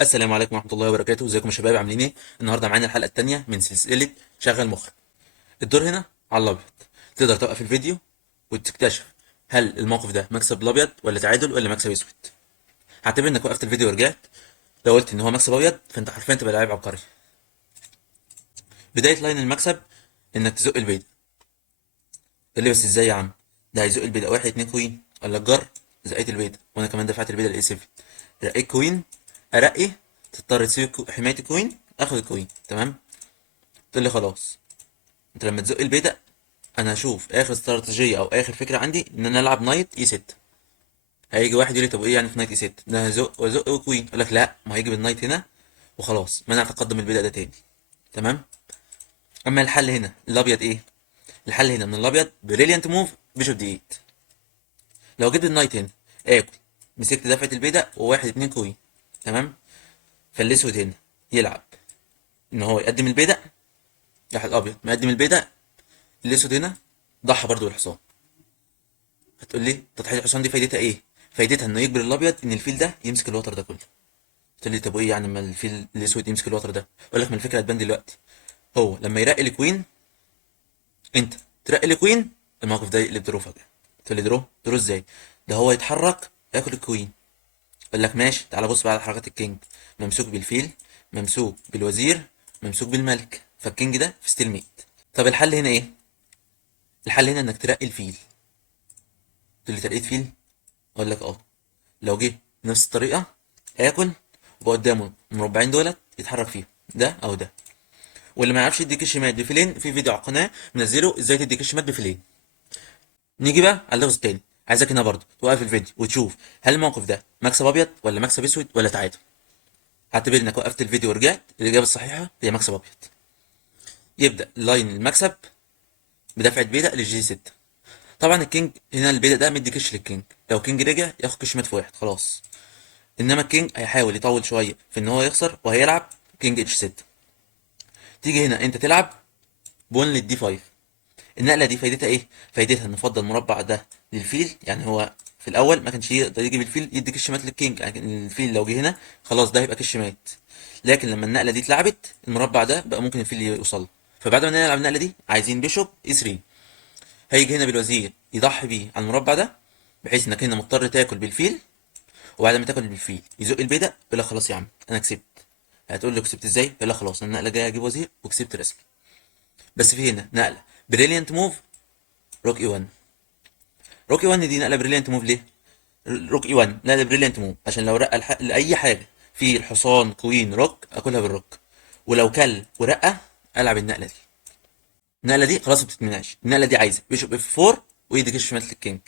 السلام عليكم ورحمة الله وبركاته، ازيكم يا شباب؟ عاملين ايه؟ النهارده معانا الحلقة التانية من سلسلة شغل مخك. الدور هنا على الابيض. تقدر توقف الفيديو وتكتشف هل الموقف ده مكسب الابيض ولا تعادل ولا مكسب اسود. هعتبر انك وقفت الفيديو ورجعت. لو قلت ان هو مكسب ابيض فانت حرفيا تبقى لاعب عبقري. بداية لاين المكسب انك تزق البيضة. تقول لي بس ازاي يا عم؟ ده هيزق البيضة واحد اتنين كوين ولا الجر. زقيت البيضة وانا كمان دفعت البيضة لاي 7. رقيت كوين. ارقي. تضطر تسيب حماية الكوين. اخد الكوين تمام. تقول لي خلاص، انت لما تزق البيدق انا هشوف اخر استراتيجيه او اخر فكره عندي ان انا العب نايت اي 6. هيجي واحد يقول لي طب ايه يعني في نايت اي 6؟ ده هزق وازق وكوين. اقول لك لا، ما هيجي بالنايت هنا وخلاص منع تقدم البيدق ده تاني. تمام. اما الحل هنا الابيض ايه؟ الحل هنا من الابيض بريليانت موف بيشوب دي 8. لو جيت النايت هنا اكل، مسكت دفعه البيدق وواحد اتنين كوين. تمام. فالاسود هنا يلعب ان هو يقدم البيدق. راح الابيض مقدم البيدق. الاسود هنا ضحى برضو بالحصان. هتقول لي تضحيه الحصان دي فايدتها ايه؟ فايدتها انه يجبر الابيض ان الفيل ده يمسك الوتر ده كله. قلت لي طب وايه يعني اما الفيل الاسود يمسك الوتر ده؟ اقول لك ما الفكره هتبان دلوقتي. هو لما يرقي الكوين، انت ترقي الكوين، الموقف ده يقلب درو فجاه. قلت لي درو ازاي؟ ده هو يتحرك ياكل الكوين. اقول لك ماشي، تعال بص بقى على حركات الكينج. ممسوك بالفيل، ممسوك بالوزير، ممسوك بالملك، فالكينج ده في ستيل ميت. طب الحل هنا ايه؟ الحل هنا انك ترقي الفيل. تقول لي ترقيت فيل؟ اقول لك اه. لو جه نفس الطريقة هياكل وبقى قدامه المربعين دولت يتحرك فيهم، ده او ده. واللي ما يعرفش يدي كش مات بفيلين، في فيديو على القناة منزله ازاي تدي كش مات بفيلين. نيجي بقى على اللغز التاني. عايزك هنا برضه توقف الفيديو وتشوف هل الموقف ده مكسب ابيض ولا مكسب اسود ولا تعادل. اعتبر انك وقفت الفيديو ورجعت، الاجابة الصحيحة هي مكسب ابيض. يبدأ لاين المكسب بدفعة بيدق للجي 6. طبعا الكينج هنا البيدق ده مدي كش للكينج، لو كينج رجع ياخد كش مات في واحد خلاص. انما الكينج هيحاول يطول شويه في ان هو يخسر وهيلعب كينج اتش 6. تيجي هنا انت تلعب بون للدي 5. النقله دي فايدتها ايه؟ فايدتها ان فضل المربع ده للفيل، يعني هو في الاول ما كانش يقدر يجي بالفيل يدي كش مات للكينج، يعني الفيل لو جه هنا خلاص ده هيبقى كش مات. لكن لما النقله دي اتلعبت المربع ده بقى ممكن الفيل يوصل له. فبعد ما نلعب النقله دي عايزين بيشوب اي 3. هيجي هنا بالوزير يضحي بيه على المربع ده، بحيث انك هنا مضطر تاكل بالفيل. وبعد ما تاكل بالفيل يزق البيضه يقول لك خلاص يا عم انا كسبت. هتقول له كسبت ازاي؟ يقول لك خلاص انا النقله جايه اجيب وزير وكسبت رسمي. بس في هنا نقله بريليانت موف روك اي 1. روك اي 1 دي نقله بريليانت موف ليه؟ روك اي 1 نقله بريليانت موف عشان لو رقى لاي حاجه في الحصان كوين روك اكلها بالروك. ولو كل ورقه العب النقله دي. النقله دي خلاص ما بتتمنعش. النقله دي عايزه بيشوب اف 4 ويدي كش مات للكينج.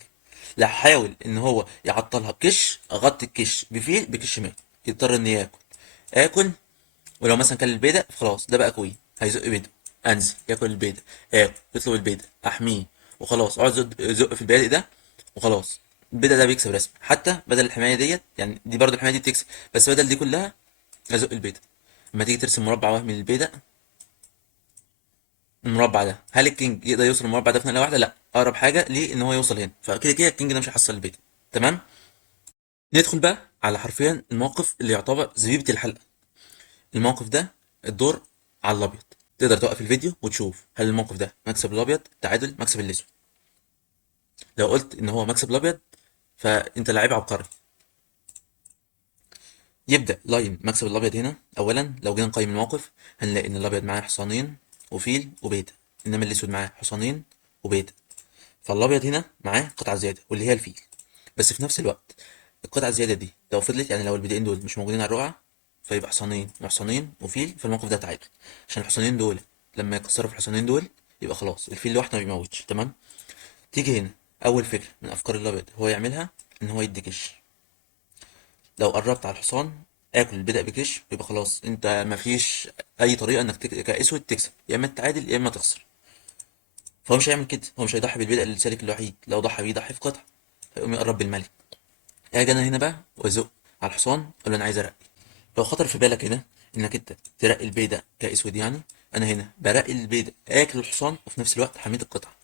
لا حاول ان هو يعطلها بكش، اغطي الكش بفيل بكش مات، يضطر ان ياكل. اكل. ولو مثلا كان البيضة خلاص ده بقى كوين هيزق بيضة. انزل ياكل البيضة. اكل يطلب البيضة احميه وخلاص اقعد زق في البادئ ده وخلاص. البيضة ده بيكسب رسمي، حتى بدل الحماية ديت، يعني دي برضو الحماية دي بتكسب، بس بدل دي كلها ازق البيضة. لما تيجي ترسم مربع وهمي للبيضة، المربع ده هل الكينج يقدر يوصل المربع ده في نقلة واحدة؟ لا، اقرب حاجة ليه ان هو يوصل هنا، فكده كده الكينج ده مش هيحصل البيضة. تمام. ندخل بقى على حرفيا الموقف اللي يعتبر زبيبة الحلقة. الموقف ده الدور على الابيض. تقدر توقف الفيديو وتشوف هل الموقف ده مكسب الابيض تعادل مكسب الاسود. لو قلت ان هو مكسب الابيض فانت لاعب عبقري. يبدا لاين مكسب الابيض هنا. اولا لو جينا نقيم الموقف هنلاقي ان الابيض معاه حصانين وفيل وبيتا، انما الاسود معاه حصانين وبيتا. فالابيض هنا معاه قطعه زياده واللي هي الفيل. بس في نفس الوقت القطعه الزياده دي لو فضلت، يعني لو البدائين دول مش موجودين على الرقعه، فيبقى حصانين وحصانين وفيل، فالموقف ده تعادل. عشان الحصانين دول لما يكسروا في الحصانين دول يبقى خلاص الفيل لوحده ما بيموتش. تمام. تيجي هنا اول فكره من افكار الابيض هو يعملها ان هو يدي كش. لو قربت على الحصان اكل البدأ بكش يبقى خلاص انت مفيش اي طريقه انك كاسود تكسب، يا اما تتعادل يا اما تخسر. فهو مش هيعمل كده، هو مش هيضحي بالبدء السالك الوحيد، لو ضحى بيه يضحي في قطعه. فيقوم يقرب بالملك. اجي انا هنا بقى وازق على الحصان اقول له انا عايز ارقي. لو خطر في بالك هنا انك انت ترقي البيضه كاسود، يعني انا هنا برقي البيضه اكل الحصان وفي نفس الوقت حميت القطعه.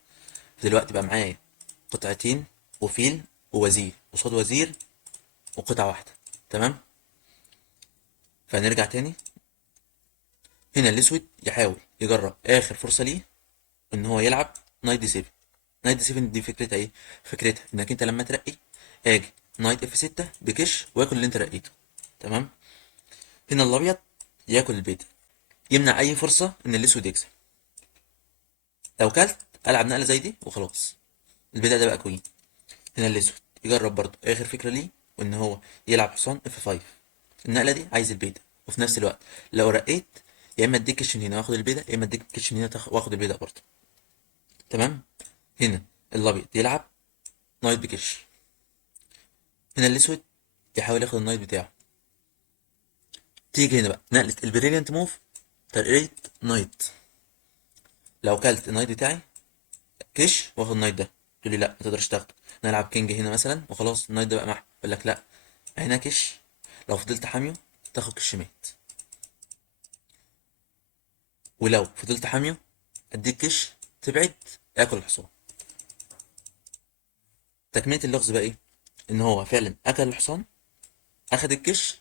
دلوقتي بقى معايا قطعتين وفيل ووزير قصاد وزير وقطعة واحدة. تمام. فهنرجع تاني. هنا الاسود يحاول يجرب اخر فرصه ليه ان هو يلعب نايت دي 7. نايت دي 7 دي فكرتها ايه؟ فكرتها انك انت لما ترقي اجي نايت اف 6 بكش واكل اللي انت رقيته. تمام. هنا الابيض ياكل البيضه، يمنع اي فرصه ان الاسود يكسب. لو كلت العب نقله زي دي وخلاص، البيضه ده بقى كوين. هنا الاسود يجرب برضه اخر فكره ليه، وان هو يلعب حصان اف 5. النقله دي عايز البيضه، وفي نفس الوقت لو رقيت يا اما اديك كش من هنا واخد البيضه، يا اما اديك كش من هنا واخد البيضه برضه. تمام. هنا الابيض يلعب نايت بكش. هنا الاسود يحاول ياخد النايت بتاعه. تيجي هنا بقى نقله البريليانت موف، ترقية نايت. لو كلت النايت بتاعي كش واخد النايت ده، تقول لي لا ما تقدرش تاخده، نلعب كينج هنا مثلا وخلاص النايت ده بقى محو. اقول لك لا، هنا كش، لو فضلت حاميه تاخد كش مات، ولو فضلت حاميه اديك كش تبعد اكل الحصان. تكمله اللغز بقى ايه؟ ان هو فعلا اكل الحصان، اخد الكش،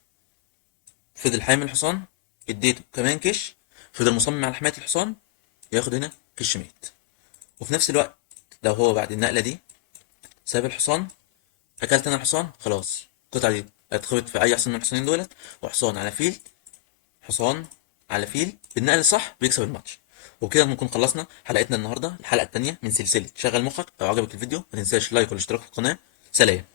فضل حامي الحصان، اديته كمان كش، فضل مصمم على حمايه الحصان، ياخد هنا كش مات. وفي نفس الوقت لو هو بعد النقله دي ساب الحصان، اكلت انا الحصان خلاص، القطعه دي هتخبط في اي حصان من الحصانين دولت، وحصان على فيل، حصان على فيل بالنقل الصح بيكسب الماتش. وكده نكون خلصنا حلقتنا النهارده، الحلقه الثانيه من سلسله شغل مخك. لو عجبك الفيديو ما تنساش لايك والاشتراك في القناه. سلام.